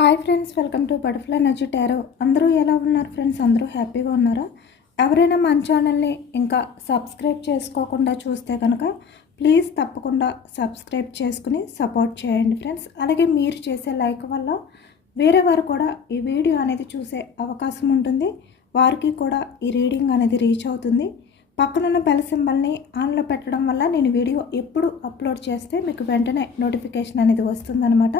Hi friends, welcome to butterfly energy tarot. అందరూ ఎలా ఉన్నారు ఫ్రెండ్స్? అందరూ హ్యాపీగా ఉన్నారా? ఎవరైనా మన ఛానల్ని ఇంకా సబ్స్క్రైబ్ చేసుకోకుండా చూస్తే కనుక ప్లీజ్ తప్పకుండా సబ్స్క్రైబ్ చేసుకుని సపోర్ట్ చేయండి ఫ్రెండ్స్. అలాగే మీరు చేసే లైక్ వల్ల వేరే వారు కూడా ఈ వీడియో అనేది చూసే అవకాశం ఉంటుంది. వారికి కూడా ఈ రీడింగ్ అనేది రీచ్ అవుతుంది. పక్కనున్న బెల్ సింబల్ని ఆన్లో పెట్టడం వల్ల నేను వీడియో ఎప్పుడు అప్లోడ్ చేస్తే మీకు వెంటనే నోటిఫికేషన్ అనేది వస్తుందన్నమాట.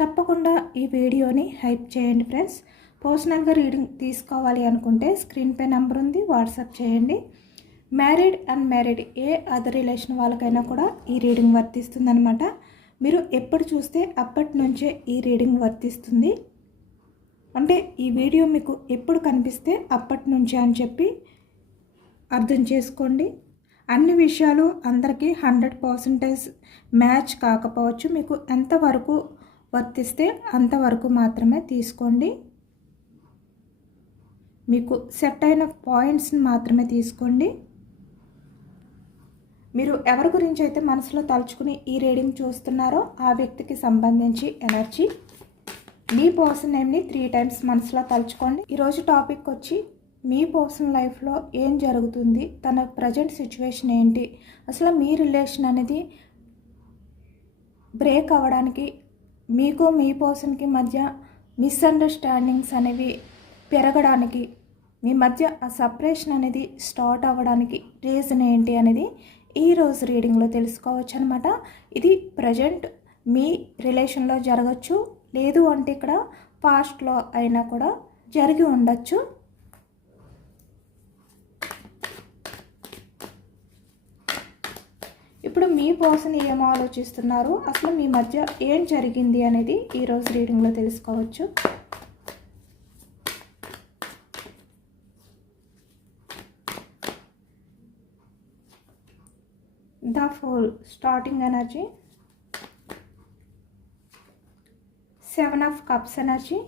తప్పకుండా ఈ వీడియోని హైప్ చేయండి ఫ్రెండ్స్. పర్సనల్గా రీడింగ్ తీసుకోవాలి అనుకుంటే స్క్రీన్ పై నెంబర్ ఉంది, వాట్సాప్ చేయండి. మ్యారీడ్ అన్మ్యారీడ్ ఏ అదర్ రిలేషన్ వాళ్ళకైనా కూడా ఈ రీడింగ్ వర్తిస్తుందన్నమాట. మీరు ఎప్పుడు చూస్తే అప్పటి నుంచే ఈ రీడింగ్ వర్తిస్తుంది. అంటే ఈ వీడియో మీకు ఎప్పుడు కనిపిస్తే అప్పటి నుంచే అని చెప్పి అర్థం చేసుకోండి. అన్ని విషయాలు అందరికీ 100% మ్యాచ్ కాకపోవచ్చు. మీకు ఎంతవరకు వర్తిస్తే అంతవరకు మాత్రమే తీసుకోండి. మీకు సెట్ అయిన పాయింట్స్ని మాత్రమే తీసుకోండి. మీరు ఎవరి గురించి అయితే మనసులో తలుచుకుని ఈ రీడింగ్ చూస్తున్నారో ఆ వ్యక్తికి సంబంధించి ఎనర్జీ, మీ పర్సన్ నేమ్ని 3 టైమ్స్ మనసులో తలుచుకోండి. ఈరోజు టాపిక్ వచ్చి మీ పర్సనల్ లైఫ్లో ఏం జరుగుతుంది, తన ప్రజెంట్ సిచ్యువేషన్ ఏంటి, అసలు మీ రిలేషన్ అనేది బ్రేక్ అవ్వడానికి, మీకు మీ పర్సన్కి మధ్య మిస్అండర్స్టాండింగ్స్ అనేవి పెరగడానికి, మీ మధ్య ఆ సపరేషన్ అనేది స్టార్ట్ అవ్వడానికి రీజన్ ఏంటి అనేది ఈరోజు రీడింగ్లో తెలుసుకోవచ్చు అనమాట. ఇది ప్రజెంట్ మీ రిలేషన్లో జరగచ్చు, లేదు అంటే ఇక్కడ పాస్ట్లో అయినా కూడా జరిగి ఉండొచ్చు. ఇప్పుడు మీ పర్సన్ ఏం ఆలోచిస్తున్నారు, అసలు మీ మధ్య ఏం జరిగింది అనేది ఈరోజు రీడింగ్లో తెలుసుకోవచ్చు. The fool starting energy, 7 of cups energy,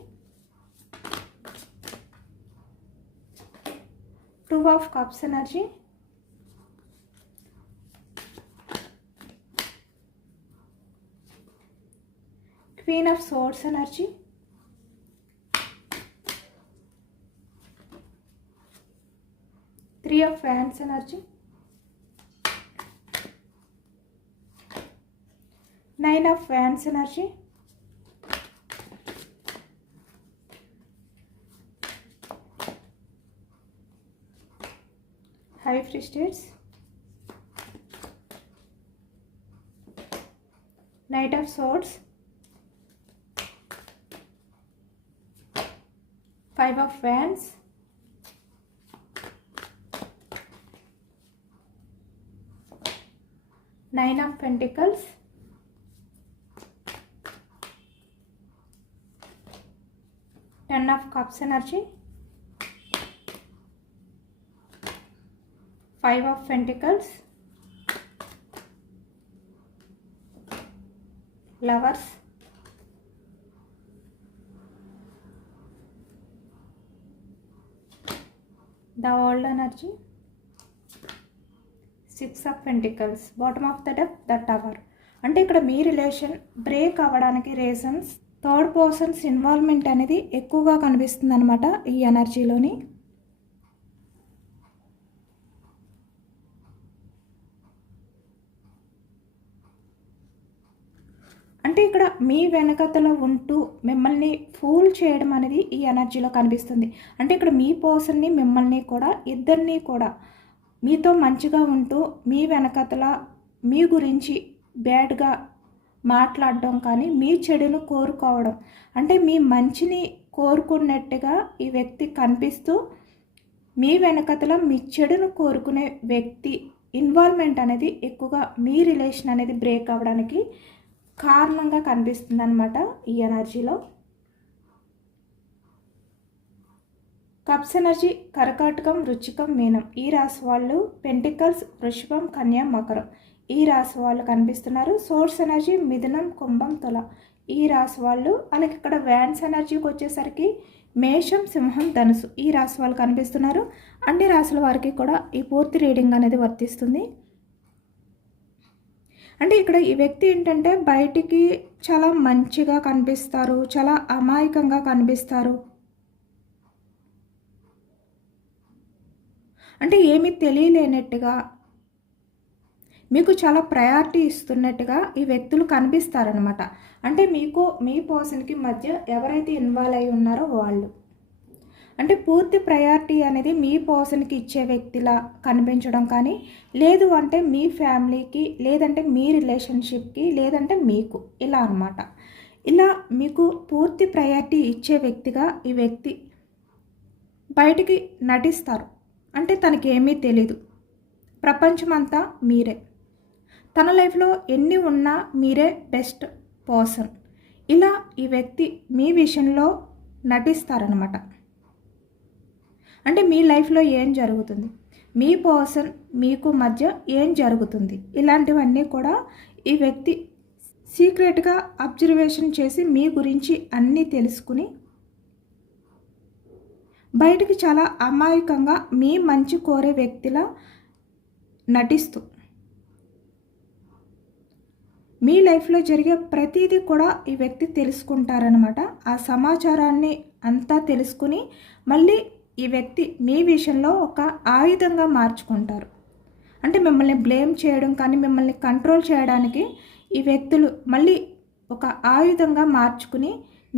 2 of cups energy, Queen of Swords energy, Three of Wands energy, 9 of Wands energy, High Priestess, Knight of Swords, 5 of Wands, Nine of Pentacles, Ten of Cups energy, 5 of Pentacles, Lovers, the World energy, 6 of Pentacles, bottom of the deck, the Tower. అంటే ఇక్కడ మీ relation break అవ్వడానికి reasons third persons involvement అనేది ఎక్కువగా కనిపిస్తుంది అనమాట ఈ ఎనర్జీలోని. అంటే ఇక్కడ మీ వెనకతలో ఉంటూ మిమ్మల్ని ఫూల్ చేయడం అనేది ఈ ఎనర్జీలో కనిపిస్తుంది. అంటే ఇక్కడ మీ పర్సన్ని మిమ్మల్ని కూడా ఇద్దరినీ కూడా మీతో మంచిగా ఉంటూ మీ వెనకతల మీ గురించి బ్యాడ్గా మాట్లాడడం కానీ మీ చెడును కోరుకోవడం, అంటే మీ మంచిని కోరుకున్నట్టుగా ఈ వ్యక్తి కనిపిస్తూ మీ వెనకతల మీ చెడును కోరుకునే వ్యక్తి ఇన్వాల్వ్మెంట్ అనేది ఎక్కువగా మీ రిలేషన్ అనేది బ్రేక్ అవ్వడానికి కారణంగా కనిపిస్తుంది అనమాట ఈ ఎనర్జీలో. కప్స్ ఎనర్జీ కర్కాటకం, వృశ్చికం, మీనం ఈ రాశి వాళ్ళు, పెంటికల్స్ వృషభం, కన్యా, మకరం ఈ రాశి వాళ్ళు కనిపిస్తున్నారు. సోర్స్ ఎనర్జీ మిథునం, కుంభం, తుల ఈ రాశి వాళ్ళు. అలాగే ఇక్కడ వ్యాన్స్ ఎనర్జీకి వచ్చేసరికి మేషం, సింహం, ధనుసు ఈ రాశి వాళ్ళు కనిపిస్తున్నారు. అన్ని రాశుల వారికి కూడా ఈ పూర్తి రీడింగ్ అనేది వర్తిస్తుంది. అంటే ఇక్కడ ఈ వ్యక్తి ఏంటంటే బయటికి చాలా మంచిగా కనిపిస్తారు, చాలా అమాయకంగా కనిపిస్తారు, అంటే ఏమీ తెలియలేనట్టుగా, మీకు చాలా ప్రయారిటీ ఇస్తున్నట్టుగా ఈ వ్యక్తులు కనిపిస్తారనమాట. అంటే మీకు మీ పర్సన్కి మధ్య ఎవరైతే ఇన్వాల్వ్ అయి ఉన్నారో వాళ్ళు, అంటే పూర్తి ప్రయారిటీ అనేది మీ పర్సన్కి ఇచ్చే వ్యక్తిలా కనిపించడం కానీ, లేదు అంటే మీ ఫ్యామిలీకి, లేదంటే మీ రిలేషన్షిప్కి, లేదంటే మీకు, ఇలా అనమాట. ఇలా మీకు పూర్తి ప్రయారిటీ ఇచ్చే వ్యక్తిగా ఈ వ్యక్తి బయటికి నటిస్తారు. అంటే తనకేమీ తెలీదు, ప్రపంచమంతా మీరే, తన లైఫ్లో ఎన్ని ఉన్నా మీరే బెస్ట్ పర్సన్, ఇలా ఈ వ్యక్తి మీ విషయంలో నటిస్తారనమాట. అంటే మీ లైఫ్లో ఏం జరుగుతుంది, మీ పర్సన్ మీకు మధ్య ఏం జరుగుతుంది, ఇలాంటివన్నీ కూడా ఈ వ్యక్తి సీక్రెట్గా అబ్జర్వేషన్ చేసి మీ గురించి అన్నీ తెలుసుకుని బయటికి చాలా అమాయకంగా మీ మంచి కోరే వ్యక్తిలా నటిస్తూ మీ లైఫ్లో జరిగే ప్రతిదీ కూడా ఈ వ్యక్తి తెలుసుకుంటారనమాట. ఆ సమాచారాన్ని అంతా తెలుసుకుని మళ్ళీ ఈ వ్యక్తి మీ విషయంలో ఒక ఆయుధంగా మార్చుకుంటారు. అంటే మిమ్మల్ని బ్లేమ్ చేయడం కానీ, మిమ్మల్ని కంట్రోల్ చేయడానికి ఈ వ్యక్తులు మళ్ళీ ఒక ఆయుధంగా మార్చుకుని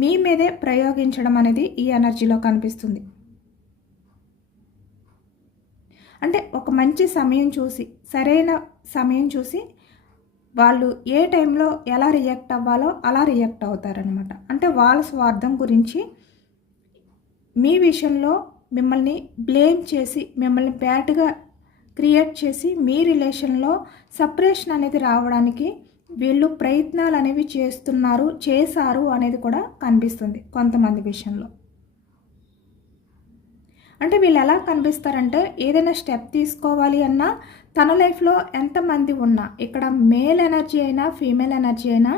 మీ మీదే ప్రయోగించడం అనేది ఈ ఎనర్జీలో కనిపిస్తుంది. అంటే ఒక మంచి సమయం చూసి, సరైన సమయం చూసి వాళ్ళు ఏ టైంలో ఎలా రియాక్ట్ అవ్వాలో అలా రియాక్ట్ అవుతారనమాట. అంటే వాళ్ళ స్వార్థం గురించి మీ విషయంలో మిమ్మల్ని బ్లేమ్ చేసి, మిమ్మల్ని బ్యాడ్గా క్రియేట్ చేసి మీ రిలేషన్లో సపరేషన్ అనేది రావడానికి వీళ్ళు ప్రయత్నాలు అనేవి చేశారు అనేది కూడా కనిపిస్తుంది కొంతమంది విషయంలో. అంటే వీళ్ళు ఎలా కనిపిస్తారంటే, ఏదైనా స్టెప్ తీసుకోవాలి అన్నా తన లైఫ్లో ఎంతమంది ఉన్నా, ఇక్కడ మేల్ ఎనర్జీ అయినా ఫీమేల్ ఎనర్జీ అయినా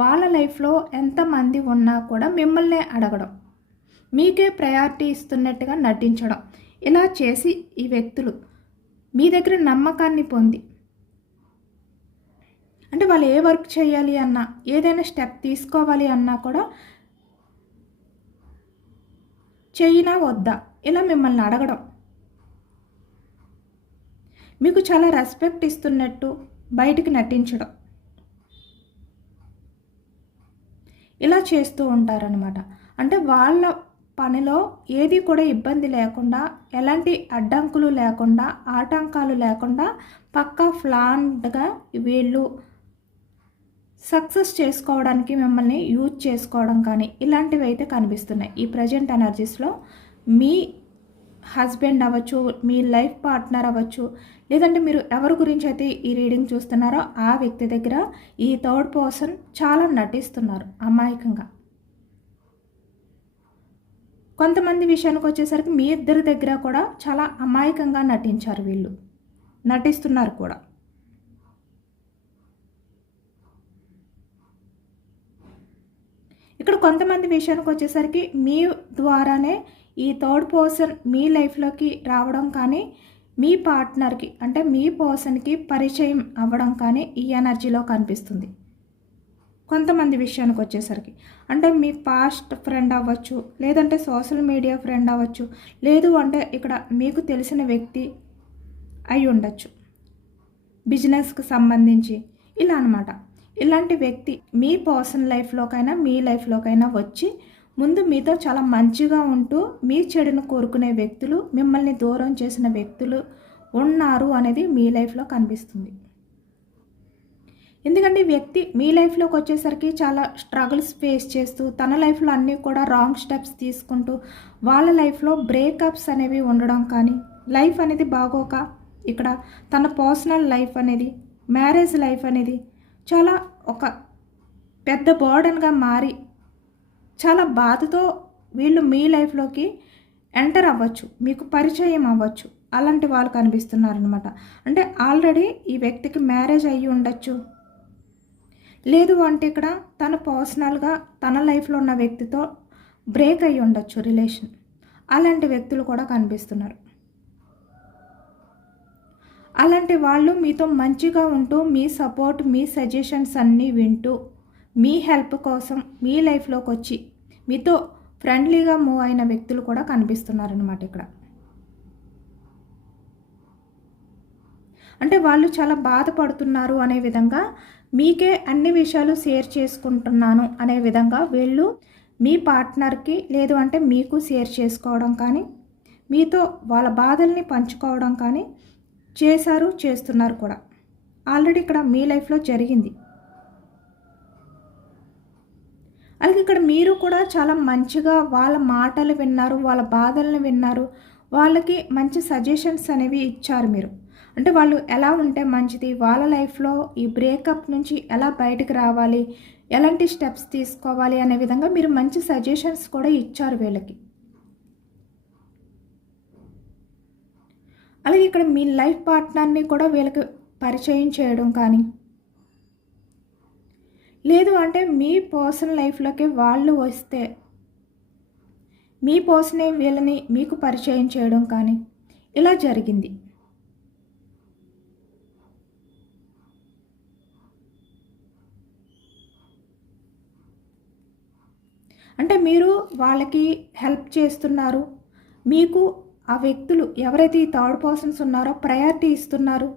వాళ్ళ లైఫ్లో ఎంతమంది ఉన్నా కూడా మిమ్మల్నే అడగడం, మీకే ప్రయారిటీ ఇస్తున్నట్టుగా నటించడం, ఇలా చేసి ఈ వ్యక్తులు మీ దగ్గర నమ్మకాన్ని పొంది, అంటే వాళ్ళు ఏ వర్క్ చేయాలి అన్నా, ఏదైనా స్టెప్ తీసుకోవాలి అన్నా కూడా చెయ్యినా వద్దా ఇలా మిమ్మల్ని అడగడం, మీకు చాలా రెస్పెక్ట్ ఇస్తున్నట్టు బయటికి నటించడం, ఇలా చేస్తూ ఉంటారనమాట. అంటే వాళ్ళ పనిలో ఏది కూడా ఇబ్బంది లేకుండా, ఎలాంటి అడ్డంకులు లేకుండా, ఆటంకాలు లేకుండా పక్కా ప్లాన్డ్గా వీళ్ళు సక్సెస్ చేసుకోవడానికి మిమ్మల్ని యూజ్ చేసుకోవడం కానీ ఇలాంటివి అయితే కనిపిస్తున్నాయి ఈ ప్రజెంట్ ఎనర్జీస్లో. మీ హస్బెండ్ అవ్వచ్చు, మీ లైఫ్ పార్ట్నర్ అవ్వచ్చు, లేదంటే మీరు ఎవరి గురించి అయితే ఈ రీడింగ్ చూస్తున్నారో ఆ వ్యక్తి దగ్గర ఈ థర్డ్ పర్సన్ చాలా నటిస్తున్నారు అమాయకంగా. కొంతమంది విషయానికి వచ్చేసరికి మీ ఇద్దరి దగ్గర కూడా చాలా అమాయకంగా నటించారు, వీళ్ళు నటిస్తున్నారు కూడా. ఇక్కడ కొంతమంది విషయానికి వచ్చేసరికి మీ ద్వారానే ఈ థర్డ్ పర్సన్ మీ లైఫ్లోకి రావడం కానీ, మీ పార్ట్నర్కి అంటే మీ పర్సన్కి పరిచయం అవ్వడం కానీ ఈ ఎనర్జీలో కనిపిస్తుంది. కొంతమంది విషయానికి వచ్చేసరికి అంటే మీ పాస్ట్ ఫ్రెండ్ అవ్వచ్చు, లేదంటే సోషల్ మీడియా ఫ్రెండ్ అవ్వచ్చు, లేదు అంటే ఇక్కడ మీకు తెలిసిన వ్యక్తి అయి ఉండొచ్చు, బిజినెస్కి సంబంధించి, ఇలా అనమాట. ఇలాంటి వ్యక్తి మీ పర్సనల్ లైఫ్లోకైనా మీ లైఫ్లోకైనా వచ్చి ముందు మీతో చాలా మంచిగా ఉంటూ మీ చెడును కోరుకునే వ్యక్తులు, మిమ్మల్ని దూరం చేసిన వ్యక్తులు ఉన్నారు అనేది మీ లైఫ్లో కనిపిస్తుంది. ఎందుకంటే ఈ వ్యక్తి మీ లైఫ్లోకి వచ్చేసరికి చాలా స్ట్రగుల్స్ ఫేస్ చేస్తూ, తన లైఫ్లో అన్నీ కూడా రాంగ్ స్టెప్స్ తీసుకుంటూ, వాళ్ళ లైఫ్లో బ్రేకప్స్ అనేవి ఉండడం కానీ, లైఫ్ అనేది బాగోక ఇక్కడ తన పర్సనల్ లైఫ్ అనేది, మ్యారేజ్ లైఫ్ అనేది చాలా ఒక పెద్ద బర్డన్గా మారి చాలా బాధతో వీళ్ళు మీ లైఫ్లోకి ఎంటర్ అవ్వచ్చు, మీకు పరిచయం అవ్వచ్చు, అలాంటి వాళ్ళు కనిపిస్తున్నారనమాట. అంటే ఆల్రెడీ ఈ వ్యక్తికి మ్యారేజ్ అయ్యి ఉండొచ్చు, లేదు అంటే ఇక్కడ తన పర్సనల్గా తన లైఫ్లో ఉన్న వ్యక్తితో బ్రేక్ అయ్యి ఉండొచ్చు రిలేషన్, అలాంటి వ్యక్తులు కూడా కనిపిస్తున్నారు. అలాంటి వాళ్ళు మీతో మంచిగా ఉంటూ మీ సపోర్ట్, మీ సజెషన్స్ అన్నీ వింటూ మీ హెల్ప్ కోసం మీ లైఫ్లోకి వచ్చి మీతో ఫ్రెండ్లీగా మూవ్ అయిన వ్యక్తులు కూడా కనిపిస్తున్నారనమాట ఇక్కడ. అంటే వాళ్ళు చాలా బాధపడుతున్నారు అనే విధంగా, మీకే అన్ని విషయాలు షేర్ చేసుకుంటున్నాను అనే విధంగా వీళ్ళు మీ పార్ట్నర్కి లేదు అంటే మీకు షేర్ చేసుకోవడం కానీ, మీతో వాళ్ళ బాధల్ని పంచుకోవడం కానీ చేశారు, చేస్తున్నారు కూడా. ఆల్రెడీ ఇక్కడ మీ లైఫ్లో జరిగింది. అలాగే ఇక్కడ మీరు కూడా చాలా మంచిగా వాళ్ళ మాటలు విన్నారు, వాళ్ళ బాధలను విన్నారు, వాళ్ళకి మంచి సజెషన్స్ అనేవి ఇచ్చారు మీరు. అంటే వాళ్ళు ఎలా ఉంటే మంచిది, వాళ్ళ లైఫ్లో ఈ బ్రేకప్ నుంచి ఎలా బయటకు రావాలి, ఎలాంటి స్టెప్స్ తీసుకోవాలి అనే విధంగా మీరు మంచి సజెషన్స్ కూడా ఇచ్చారు వీళ్ళకి. అలాగే ఇక్కడ మీ లైఫ్ పార్ట్నర్ని కూడా వీళ్ళకి పరిచయం చేయడం కానీ, లేదు అంటే మీ పర్సనల్ లైఫ్లోకి వాళ్ళు వస్తే మీ పర్సనే వీళ్ళని మీకు పరిచయం చేయడం కానీ ఇలా జరిగింది. అంటే మీరు వాళ్ళకి హెల్ప్ చేస్తున్నారు, మీకు ఆ వ్యక్తులు ఎవరైతే ఈ థర్డ్ పర్సన్స్ ఉన్నారో ప్రయారిటీ ఇస్తున్నారు,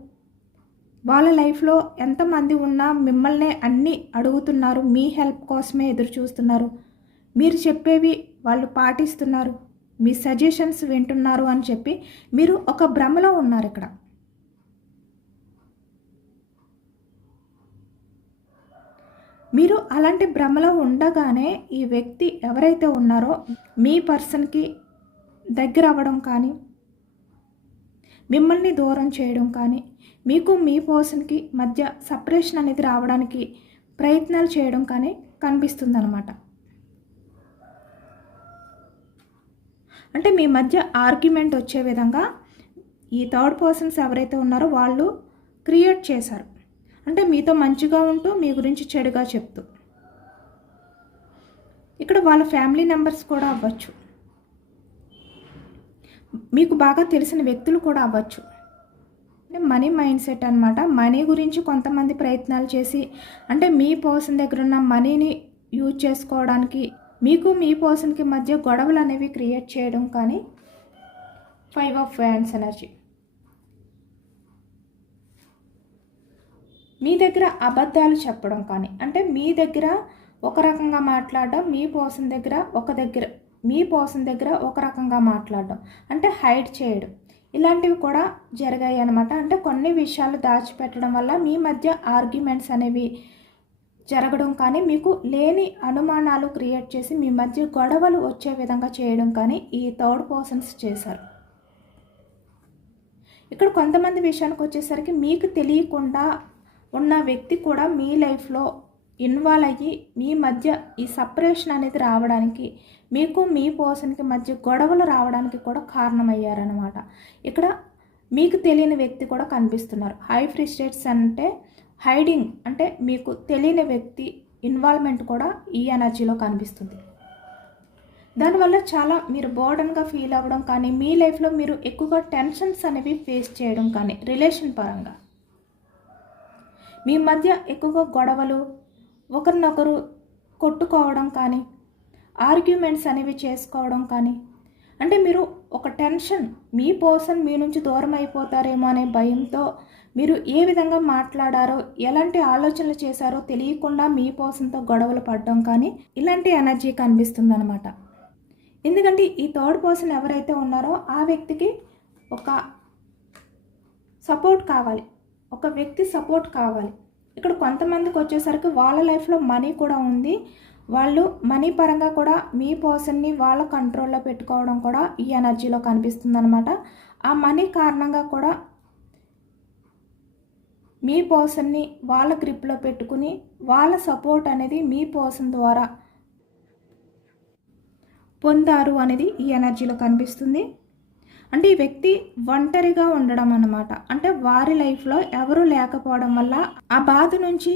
వాళ్ళ లైఫ్లో ఎంతమంది ఉన్నా మిమ్మల్నే అన్నీ అడుగుతున్నారు, మీ హెల్ప్ కోసమే ఎదురు చూస్తున్నారు, మీరు చెప్పేవి వాళ్ళు పాటిస్తున్నారు, మీ సజెషన్స్ వింటున్నారు అని చెప్పి మీరు ఒక భ్రమలో ఉన్నారు ఇక్కడ. మీరు అలాంటి భ్రమలో ఉండగానే ఈ వ్యక్తి ఎవరైతే ఉన్నారో మీ పర్సన్కి దగ్గర అవ్వడం కానీ, మిమ్మల్ని దూరం చేయడం కానీ, మీకు మీ పర్సన్కి మధ్య సపరేషన్ అనేది రావడానికి ప్రయత్నాలు చేయడం కానీ కనిపిస్తుందన్నమాట. అంటే మీ మధ్య ఆర్గ్యుమెంట్ వచ్చే విధంగా ఈ థర్డ్ పర్సన్స్ ఎవరైతే ఉన్నారో వాళ్ళు క్రియేట్ చేశారు. అంటే మీతో మంచిగా ఉంటూ మీ గురించి చెడుగా చెప్తూ. ఇక్కడ వాళ్ళ ఫ్యామిలీ మెంబర్స్ కూడా అవ్వచ్చు, మీకు బాగా తెలిసిన వ్యక్తులు కూడా అవ్వచ్చు. అంటే మనీ మైండ్ సెట్ అనమాట. మనీ గురించి కొంతమంది ప్రయత్నాలు చేసి, అంటే మీ పర్సన్ దగ్గర ఉన్న మనీని యూజ్ చేసుకోవడానికి మీకు మీ పర్సన్కి మధ్య గొడవలు అనేవి క్రియేట్ చేయడం కానీ. 5 ఆఫ్ వ్యాండ్స్ ఎనర్జీ. మీ దగ్గర అబద్ధాలు చెప్పడం కానీ, అంటే మీ దగ్గర ఒక రకంగా మాట్లాడడం, మీ పర్సన్ దగ్గర ఒక రకంగా మాట్లాడడం, అంటే హైడ్ చేయడం, ఇలాంటివి కూడా జరిగాయి అన్నమాట. అంటే కొన్ని విషయాలు దాచిపెట్టడం వల్ల మీ మధ్య ఆర్గ్యుమెంట్స్ అనేవి జరగడం కానీ, మీకు లేని అనుమానాలు క్రియేట్ చేసి మీ మధ్య గొడవలు వచ్చే విధంగా చేయడం కానీ ఈ థర్డ్ పర్సన్స్ చేశారు. ఇక్కడ కొంతమంది విషయానికి వచ్చేసరికి మీకు తెలియకుండా ఉన్న వ్యక్తి కూడా మీ లైఫ్లో ఇన్వాల్వ్ అయ్యి మీ మధ్య ఈ సపరేషన్ అనేది రావడానికి, మీకు మీ పర్సన్కి మధ్య గొడవలు రావడానికి కూడా కారణమయ్యారనమాట. ఇక్కడ మీకు తెలియని వ్యక్తి కూడా కనిపిస్తున్నారు. హై ఫ్రస్ట్రేట్స్ అంటే హైడింగ్, అంటే మీకు తెలియని వ్యక్తి ఇన్వాల్వ్మెంట్ కూడా ఈ ఎనర్జీలో కనిపిస్తుంది. దానివల్ల చాలా మీరు బర్డన్గా ఫీల్ అవ్వడం కానీ, మీ లైఫ్లో మీరు ఎక్కువగా టెన్షన్స్ అనేవి ఫేస్ చేయడం కానీ, రిలేషన్ పరంగా మీ మధ్య ఎక్కువగా గొడవలు, ఒకరినొకరు కొట్టుకోవడం కానీ, ఆర్గ్యుమెంట్స్ అనేవి చేసుకోవడం కానీ, అంటే మీరు ఒక టెన్షన్, మీ పర్సన్ మీ నుంచి దూరం అయిపోతారేమో అనే భయంతో మీరు ఏ విధంగా మాట్లాడారో, ఎలాంటి ఆలోచనలు చేశారో తెలియకుండా మీ పర్సన్తో గొడవలు పడడం కానీ ఇలాంటి ఎనర్జీ కనిపిస్తుంది అనమాట. ఎందుకంటే ఈ థర్డ్ పర్సన్ ఎవరైతే ఉన్నారో ఆ వ్యక్తికి ఒక సపోర్ట్ కావాలి, ఒక వ్యక్తి సపోర్ట్ కావాలి. ఇక్కడ కొంతమందికి వచ్చేసరికి వాళ్ళ లైఫ్లో మనీ కూడా ఉంది, వాళ్ళు మనీ పరంగా కూడా మీ పర్సన్ని వాళ్ళ కంట్రోల్లో పెట్టుకోవడం కూడా ఈ ఎనర్జీలో కనిపిస్తుంది అనమాట. ఆ మనీ కారణంగా కూడా మీ పర్సన్ని వాళ్ళ గ్రిప్లో పెట్టుకుని వాళ్ళ సపోర్ట్ అనేది మీ పర్సన్ ద్వారా పొందారు అనేది ఈ ఎనర్జీలో కనిపిస్తుంది. అంటే ఈ వ్యక్తి ఒంటరిగా ఉండడం అన్నమాట. అంటే వారి లైఫ్లో ఎవరూ లేకపోవడం వల్ల ఆ బాధ నుంచి,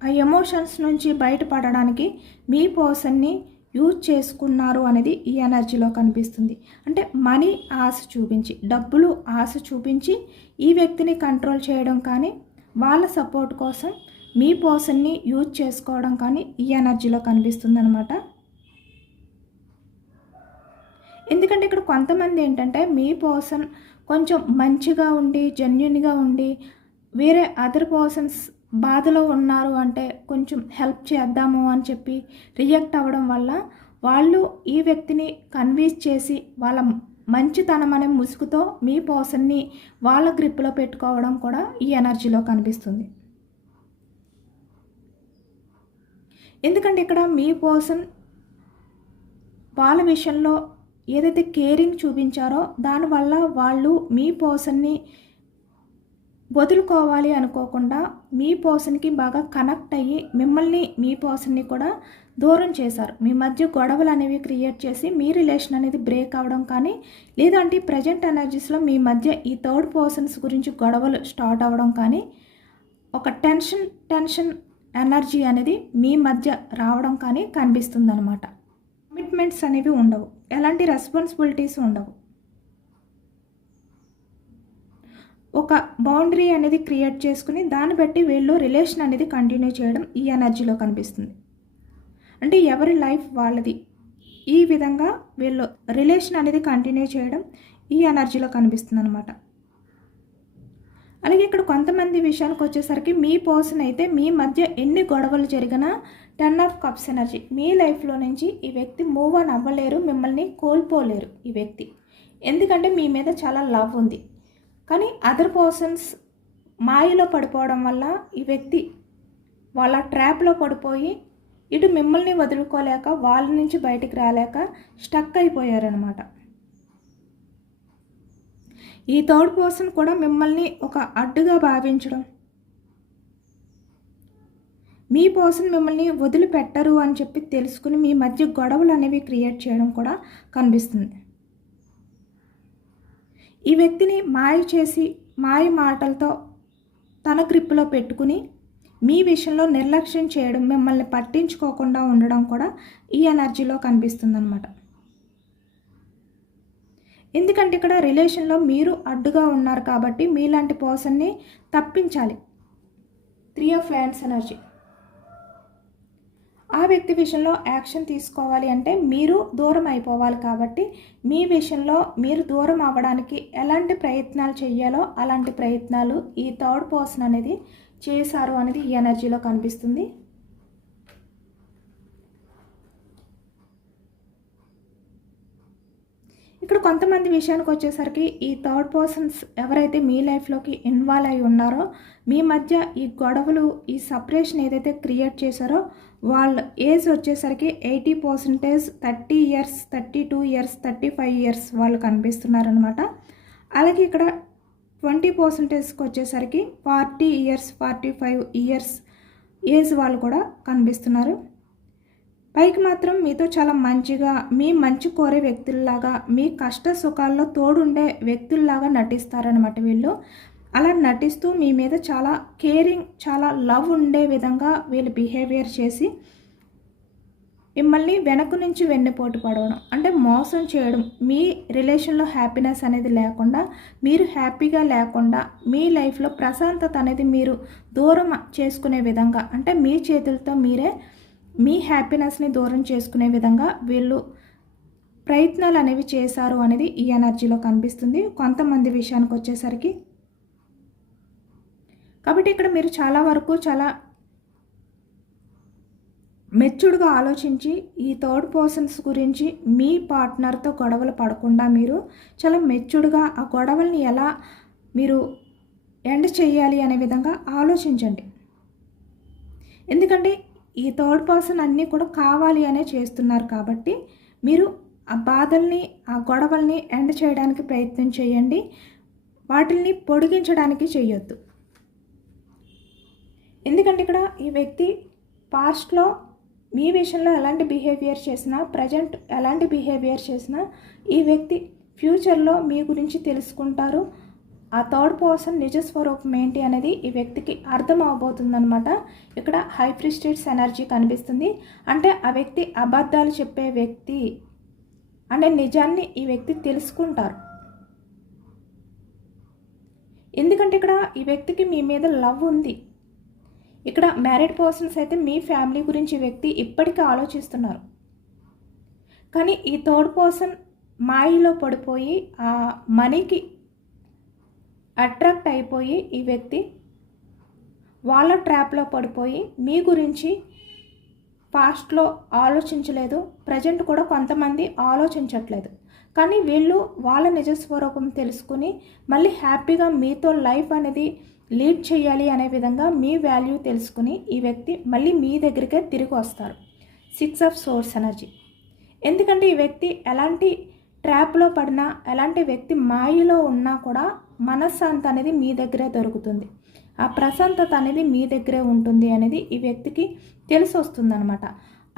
ఆ ఎమోషన్స్ నుంచి బయటపడడానికి మీ పర్సన్ని యూజ్ చేసుకున్నారు అనేది ఈ ఎనర్జీలో కనిపిస్తుంది. అంటే మనీ ఆశ చూపించి, డబ్బులు ఆశ చూపించి ఈ వ్యక్తిని కంట్రోల్ చేయడం కానీ, వాళ్ళ సపోర్ట్ కోసం మీ పర్సన్ని యూజ్ చేసుకోవడం కానీ ఈ ఎనర్జీలో కనిపిస్తుందన్నమాట. ఎందుకంటే ఇక్కడ కొంతమంది ఏంటంటే మీ పర్సన్ కొంచెం మంచిగా ఉండి, జెన్యూన్గా ఉండి, వేరే అదర్ పర్సన్స్ బాధలో ఉన్నారు అంటే కొంచెం హెల్ప్ చేద్దాము అని చెప్పి రియాక్ట్ అవ్వడం వల్ల వాళ్ళు ఈ వ్యక్తిని కన్విన్స్ చేసి వాళ్ళ మంచితనం అనే ముసుగుతో మీ పర్సన్ని వాళ్ళ గ్రిప్లో పెట్టుకోవడం కూడా ఈ ఎనర్జీలో కనిపిస్తుంది. ఎందుకంటే ఇక్కడ మీ పర్సన్ వాళ్ళ విషయంలో ఏదైతే కేరింగ్ చూపించారో దానివల్ల వాళ్ళు మీ పర్సన్ని వదులుకోవాలి అనుకోకుండా మీ పర్సన్కి బాగా కనెక్ట్ అయ్యి మిమ్మల్ని మీ పర్సన్ని కూడా దూరం చేశారు. మీ మధ్య గొడవలు అనేవి క్రియేట్ చేసి మీ రిలేషన్ అనేది బ్రేక్ అవ్వడం కానీ, లేదంటే ప్రజెంట్ ఎనర్జీస్లో మీ మధ్య ఈ థర్డ్ పర్సన్స్ గురించి గొడవలు స్టార్ట్ అవ్వడం కానీ, ఒక టెన్షన్ ఎనర్జీ అనేది మీ మధ్య రావడం కానీ కనిపిస్తుంది అనమాట. కమిట్మెంట్స్ అనేవి ఉండవు, ఎలాంటి రెస్పాన్సిబిలిటీస్ ఉండవు. ఒక బౌండరీ అనేది క్రియేట్ చేసుకుని దాన్ని బట్టి వీళ్ళు రిలేషన్ అనేది కంటిన్యూ చేయడం ఈ ఎనర్జీలో కనిపిస్తుంది. అంటే ఎవరి లైఫ్ వాళ్ళది, ఈ విధంగా వీళ్ళు రిలేషన్ అనేది కంటిన్యూ చేయడం ఈ ఎనర్జీలో కనిపిస్తుంది అనమాట. అలాగే ఇక్కడ కొంతమంది విషయానికి వచ్చేసరికి మీ పర్సన్ అయితే మీ మధ్య ఎన్ని గొడవలు జరిగినా 10 ఆఫ్ కప్స్ ఎనర్జీ, మీ లైఫ్లో నుంచి ఈ వ్యక్తి మూవ్ ఆన్ అవ్వలేరు, మిమ్మల్ని కోల్పోలేరు ఈ వ్యక్తి. ఎందుకంటే మీ మీద చాలా లవ్ ఉంది. కానీ అదర్ పర్సన్స్ మాయలో పడిపోవడం వల్ల ఈ వ్యక్తి వాళ్ళ ట్రాప్లో పడిపోయి ఇటు మిమ్మల్ని వదులుకోలేక వాళ్ళ నుంచి బయటికి రాలేక స్టక్ అయిపోయారనమాట. ఈ థర్డ్ పర్సన్ కూడా మిమ్మల్ని ఒక అడ్డుగా భావించడం, మీ పర్సన్ మిమ్మల్ని వదిలిపెట్టరు అని చెప్పి తెలుసుకుని మీ మధ్య గొడవలు అనేవి క్రియేట్ చేయడం కూడా కనిపిస్తుంది. ఈ వ్యక్తిని మాయ చేసి మాయ మాటలతో తన గ్రిప్లో పెట్టుకుని మీ విషయంలో నిర్లక్ష్యం చేయడం, మిమ్మల్ని పట్టించుకోకుండా ఉండడం కూడా ఈ ఎనర్జీలో కనిపిస్తుందన్నమాట. ఎందుకంటే ఇక్కడ రిలేషన్లో మీరు అడ్డుగా ఉన్నారు కాబట్టి మీలాంటి పర్సన్ని తప్పించాలి. 3 ఆఫ్ వ్యాండ్స్ ఎనర్జీ, ఆ వ్యక్తి విషయంలో యాక్షన్ తీసుకోవాలి అంటే మీరు దూరం అయిపోవాలి. కాబట్టి మీ విషయంలో మీరు దూరం అవ్వడానికి ఎలాంటి ప్రయత్నాలు చేయాలో అలాంటి ప్రయత్నాలు ఈ థర్డ్ పర్సన్ అనేది చేశారు అనేది ఈ ఎనర్జీలో కనిపిస్తుంది. ఇక్కడ కొంతమంది విషయానికి వచ్చేసరికి ఈ థర్డ్ పర్సన్స్ ఎవరైతే మీ లైఫ్లోకి ఇన్వాల్వ్ అయి ఉన్నారో మీ మధ్య ఈ గొడవలు, ఈ సపరేషన్ ఏదైతే క్రియేట్ చేశారో వాళ్ళ ఏజ్ వచ్చేసరికి 80%, 30 ఇయర్స్, 32 ఇయర్స్, 35 ఇయర్స్ వాళ్ళు కనిపిస్తున్నారనమాట. అలాగే ఇక్కడ 20%కి వచ్చేసరికి 40 ఇయర్స్, 45 ఇయర్స్ ఏజ్ వాళ్ళు కూడా కనిపిస్తున్నారు. పైకి మాత్రం మీతో చాలా మంచిగా, మీ మంచి కోరే వ్యక్తుల్లాగా, మీ కష్ట సుఖాల్లో తోడుండే వ్యక్తుల్లాగా నటిస్తారనమాట వీళ్ళు. అలా నటిస్తూ మీ మీద చాలా కేరింగ్, చాలా లవ్ ఉండే విధంగా వీళ్ళు బిహేవియర్ చేసి మిమ్మల్ని వెనక నుంచి వెన్నుపోటు పడవడం, అంటే మోసం చేయడం, మీ రిలేషన్లో హ్యాపీనెస్ అనేది లేకుండా, మీరు హ్యాపీగా లేకుండా, మీ లైఫ్లో ప్రశాంతత అనేది మీరు దూరం చేసుకునే విధంగా, అంటే మీ చేతులతో మీరే మీ హ్యాపీనెస్ని దూరం చేసుకునే విధంగా వీళ్ళు ప్రయత్నాలు అనేవి చేశారు అనేది ఈ ఎనర్జీలో కనిపిస్తుంది కొంతమంది విషయానికి వచ్చేసరికి. కాబట్టి ఇక్కడ మీరు చాలా వరకు చాలా మెచ్యూర్డ్గా ఆలోచించి ఈ థర్డ్ పర్సన్స్ గురించి మీ పార్ట్నర్తో గొడవలు పడకుండా మీరు చాలా మెచ్యూర్డ్గా ఆ గొడవల్ని ఎలా మీరు ఎండ్ చేయాలి అనే విధంగా ఆలోచించండి. ఎందుకంటే ఈ థర్డ్ పర్సన్ అన్నీ కూడా కావాలి అనే చేస్తున్నారు కాబట్టి మీరు ఆ బాధల్ని, ఆ గొడవల్ని ఎండ్ చేయడానికి ప్రయత్నం చేయండి, వాటిల్ని పొడిగించడానికి చేయొద్దు. ఎందుకంటే ఇక్కడ ఈ వ్యక్తి పాస్ట్లో మీ విషయంలో ఎలాంటి బిహేవియర్ చేసినా, ప్రజెంట్ ఎలాంటి బిహేవియర్ చేసినా ఈ వ్యక్తి ఫ్యూచర్లో మీ గురించి తెలుసుకుంటారు. ఆ థర్డ్ పర్సన్ నిజ స్వరూపం ఏంటి అనేది ఈ వ్యక్తికి అర్థం అవబోతుందన్నమాట. ఇక్కడ హై ప్రిస్టేట్స్ ఎనర్జీ కనిపిస్తుంది. అంటే ఆ వ్యక్తి అబద్ధాలు చెప్పే వ్యక్తి అనే నిజాన్ని ఈ వ్యక్తి తెలుసుకుంటారు. ఎందుకంటే ఇక్కడ ఈ వ్యక్తికి మీ మీద లవ్ ఉంది. ఇక్కడ మ్యారీడ్ పర్సన్స్ అయితే మీ ఫ్యామిలీ గురించి ఈ వ్యక్తి ఇప్పటికీ ఆలోచిస్తున్నారు. కానీ ఈ థర్డ్ పర్సన్ మాయలో పడిపోయి ఆ మనీకి అట్రాక్ట్ అయిపోయి ఈ వ్యక్తి వాళ్ళ ట్రాప్లో పడిపోయి మీ గురించి పాస్ట్లో ఆలోచించలేదు, ప్రజెంట్ కూడా కొంతమంది ఆలోచించట్లేదు. కానీ వీళ్ళు వాళ్ళ నిజస్వరూపం తెలుసుకుని మళ్ళీ హ్యాపీగా మీతో లైఫ్ అనేది లీడ్ చేయాలి అనే విధంగా మీ వాల్యూ తెలుసుకుని ఈ వ్యక్తి మళ్ళీ మీ దగ్గరికే తిరిగి వస్తారు. 6 ఆఫ్ సోర్స్ ఎనర్జీ. ఎందుకంటే ఈ వ్యక్తి ఎలాంటి ట్రాప్లో పడినా, ఎలాంటి వ్యక్తి మాయలో ఉన్నా కూడా మనశ్శాంతి అనేది మీ దగ్గరే దొరుకుతుంది. ఆ ప్రశాంతత అనేది మీ దగ్గరే ఉంటుంది అనేది ఈ వ్యక్తికి తెలిసి వస్తుందన్నమాట.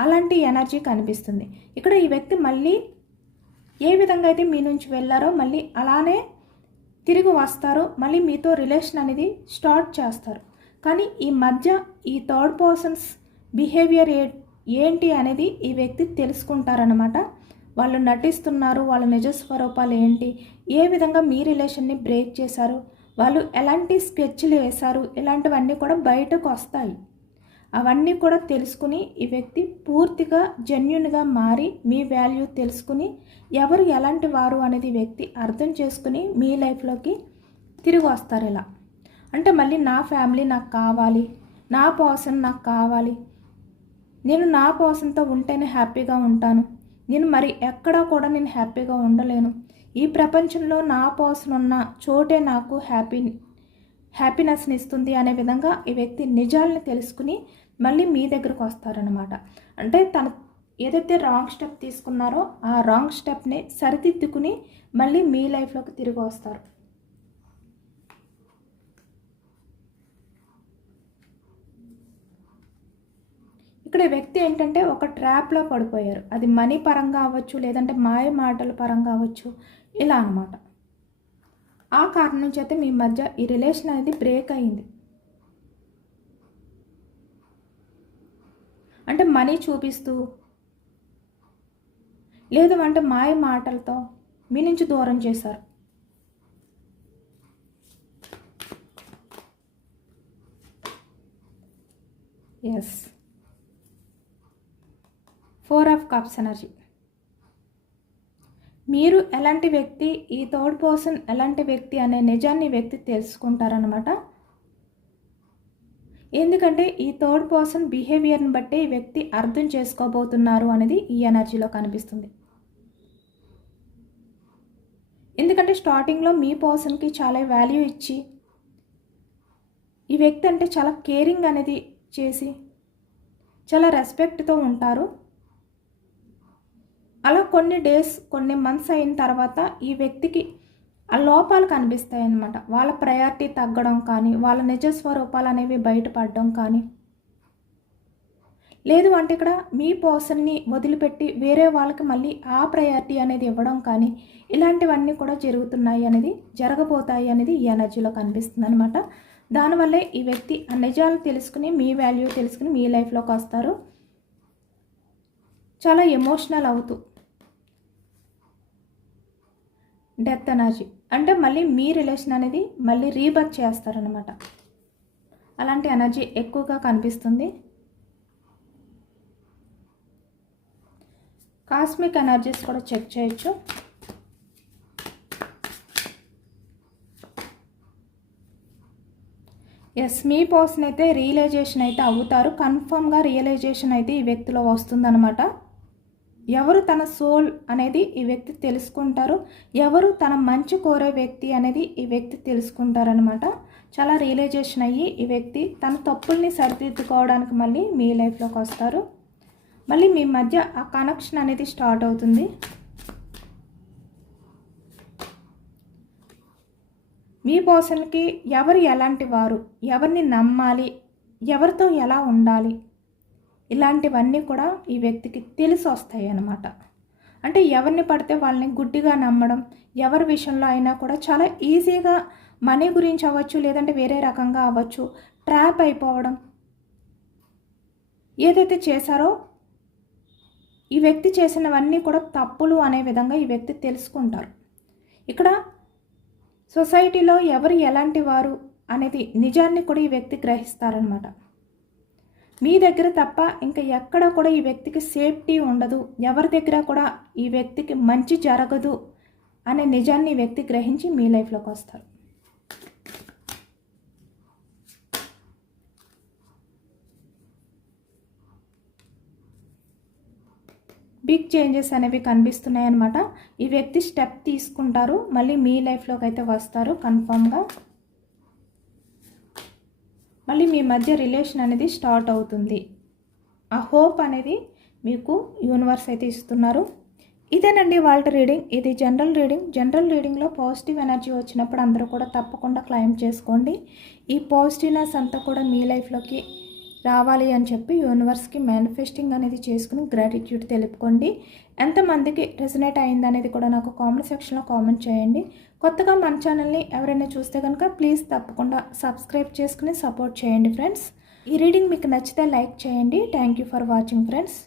అలాంటి ఎనర్జీ కనిపిస్తుంది. ఇక్కడ ఈ వ్యక్తి మళ్ళీ ఏ విధంగా అయితే మీ నుంచి వెళ్ళారో మళ్ళీ అలానే తిరిగి వస్తారు. మళ్ళీ మీతో రిలేషన్ అనేది స్టార్ట్ చేస్తారు. కానీ ఈ మధ్య ఈ థర్డ్ పర్సన్స్ బిహేవియర్ ఏంటి అనేది ఈ వ్యక్తి తెలుసుకుంటారనమాట. వాళ్ళు నటిస్తున్నారు, వాళ్ళ నిజస్వరూపాలు ఏంటి, ఏ విధంగా మీ రిలేషన్ని బ్రేక్ చేశారు, వాళ్ళు ఎలాంటి స్కెచ్లు వేశారు, ఇలాంటివన్నీ కూడా బయటకు వస్తాయి. అవన్నీ కూడా తెలుసుకుని ఈ వ్యక్తి పూర్తిగా జెన్యూన్గా మారి మీ వాల్యూ తెలుసుకుని ఎవరు ఎలాంటి వారు అనేది వ్యక్తి అర్థం చేసుకుని మీ లైఫ్లోకి తిరిగి వస్తారు. ఇలా అంటే మళ్ళీ నా ఫ్యామిలీ నాకు కావాలి, నా పర్సన్ నాకు కావాలి, నేను నా పర్సన్తో ఉంటేనే హ్యాపీగా ఉంటాను, నేను మరి ఎక్కడా కూడా నేను హ్యాపీగా ఉండలేను, ఈ ప్రపంచంలో నా పర్సన్ ఉన్న చోటే నాకు హ్యాపీనెస్ని ఇస్తుంది అనే విధంగా ఈ వ్యక్తి నిజాలను తెలుసుకుని మళ్ళీ మీ దగ్గరకు వస్తారనమాట. అంటే తను ఏదైతే రాంగ్ స్టెప్ తీసుకున్నారో ఆ రాంగ్ స్టెప్ని సరిదిద్దుకుని మళ్ళీ మీ లైఫ్లోకి తిరిగి వస్తారు. ఇక్కడ వ్యక్తి ఏంటంటే ఒక ట్రాప్లో పడిపోయారు. అది మనీ పరంగా అవ్వచ్చు, లేదంటే మాయ మాటల పరంగా అవ్వచ్చు, ఇలా అనమాట. ఆ కారణం నుంచి అయితే మీ మధ్య ఈ రిలేషన్ అనేది బ్రేక్ అయింది. అంటే మనీ చూపిస్తూ, లేదు అంటే మాయ మాటలతో మీ నుంచి దూరం చేశారు. Yes, 4 of cups energy. మీరు ఎలాంటి వ్యక్తి, ఈ థర్డ్ పర్సన్ ఎలాంటి వ్యక్తి అనే నిజాన్ని వ్యక్తి తెలుసుకుంటారనమాట. ఎందుకంటే ఈ థర్డ్ పర్సన్ బిహేవియర్ని బట్టి ఈ వ్యక్తి అర్థం చేసుకోబోతున్నారు అనేది ఈ ఎనర్జీలో కనిపిస్తుంది. ఎందుకంటే స్టార్టింగ్లో మీ పర్సన్కి చాలా వాల్యూ ఇచ్చి ఈ వ్యక్తి అంటే చాలా కేరింగ్ అనేది చేసి చాలా రెస్పెక్ట్తో ఉంటారు. అలా కొన్ని డేస్, కొన్ని మంత్స్ అయిన తర్వాత ఈ వ్యక్తికి ఆ లోపాలు కనిపిస్తాయి అన్నమాట. వాళ్ళ ప్రయారిటీ తగ్గడం కానీ, వాళ్ళ నిజస్వరూపాలు అనేవి బయటపడడం కానీ, లేదు అంటే ఇక్కడ మీ పర్సన్ని వదిలిపెట్టి వేరే వాళ్ళకి మళ్ళీ ఆ ప్రయారిటీ అనేది ఇవ్వడం కానీ, ఇలాంటివన్నీ కూడా జరుగుతున్నాయి అనేది, జరగబోతాయి అనేది ఈ ఎనర్జీలో కనిపిస్తుంది అనమాట. దానివల్లే ఈ వ్యక్తి ఆ నిజాలు తెలుసుకుని మీ వాల్యూ తెలుసుకుని మీ లైఫ్లోకి వస్తారు. చాలా ఎమోషనల్ అవుతూ డెత్ ఎనర్జీ అంటే మళ్ళీ మీ రిలేషన్ అనేది మళ్ళీ రీబర్త్ చేస్తారనమాట. అలాంటి ఎనర్జీ ఎక్కువగా కనిపిస్తుంది. కాస్మిక్ ఎనర్జీస్ కూడా చెక్ చేయొచ్చు. ఎస్, మీ పర్సన్ అయితే రియలైజేషన్ అయితే అవుతారు. కన్ఫర్మ్గా రియలైజేషన్ అయితే ఈ వ్యక్తిలో వస్తుందన్నమాట. ఎవరు తన సోల్ అనేది ఈ వ్యక్తి తెలుసుకుంటారు, ఎవరు తన మంచి కోరే వ్యక్తి అనేది ఈ వ్యక్తి తెలుసుకుంటారనమాట. చాలా రియలైజేషన్ అయ్యి ఈ వ్యక్తి తన తప్పుల్ని సరిదిద్దుకోవడానికి మళ్ళీ మీ లైఫ్లోకి వస్తారు. మళ్ళీ మీ మధ్య ఆ కనెక్షన్ అనేది స్టార్ట్ అవుతుంది. మీ పర్సన్కి ఎవరు ఎలాంటి వారు, ఎవరిని నమ్మాలి, ఎవరితో ఎలా ఉండాలి, ఇలాంటివన్నీ కూడా ఈ వ్యక్తికి తెలిసి వస్తాయి అన్నమాట. అంటే ఎవరిని పడితే వాళ్ళని గుడ్డిగా నమ్మడం, ఎవరి విషయంలో అయినా కూడా చాలా ఈజీగా మనీ గురించి అవ్వచ్చు, లేదంటే వేరే రకంగా అవ్వచ్చు, ట్రాప్ అయిపోవడం, ఏదైతే చేశారో ఈ వ్యక్తి చేసినవన్నీ కూడా తప్పులు అనే విధంగా ఈ వ్యక్తి తెలుసుకుంటారు. ఇక్కడ సొసైటీలో ఎవరు ఎలాంటి వారు అనేది నిజాన్ని కూడా ఈ వ్యక్తి గ్రహిస్తారనమాట. మీ దగ్గర తప్ప ఇంకా ఎక్కడ కూడా ఈ వ్యక్తికి సేఫ్టీ ఉండదు, ఎవరి దగ్గర కూడా ఈ వ్యక్తికి మంచి జరగదు అనే నిజాన్ని ఈ వ్యక్తి గ్రహించి మీ లైఫ్లోకి వస్తారు. బిగ్ చేంజెస్ అనేవి కనిపిస్తున్నాయి అన్నమాట. ఈ వ్యక్తి స్టెప్ తీసుకుంటారు, మళ్ళీ మీ లైఫ్లోకి అయితే వస్తారు కన్ఫామ్గా. మళ్ళీ మీ మధ్య రిలేషన్ అనేది స్టార్ట్ అవుతుంది. ఆ హోప్ అనేది మీకు యూనివర్స్ అయితే ఇస్తున్నారు. ఇదేనండి వాళ్ళ రీడింగ్. ఇది జనరల్ రీడింగ్. జనరల్ రీడింగ్లో పాజిటివ్ ఎనర్జీ వచ్చినప్పుడు అందరూ కూడా తప్పకుండా క్లైమ్ చేసుకోండి. ఈ పాజిటివ్నెస్ అంతా కూడా మీ లైఫ్లోకి రావాలి అని చెప్పి యూనివర్స్కి మేనిఫెస్టింగ్ అనేది చేసుకుని గ్రాటిట్యూడ్ తెలుపుకోండి. ఎంతమందికి రెజనేట్ అయింది అనేది కూడా నాకు కామెంట్ సెక్షన్లో కామెంట్ చేయండి. కొత్తగా మన ఛానల్ని ఎవరైనా చూస్తే కనుక ప్లీజ్ తప్పకుండా సబ్స్క్రైబ్ చేసుకుని సపోర్ట్ చేయండి ఫ్రెండ్స్. ఈ రీడింగ్ మీకు నచ్చితే లైక్ చేయండి. Thank you for watching friends.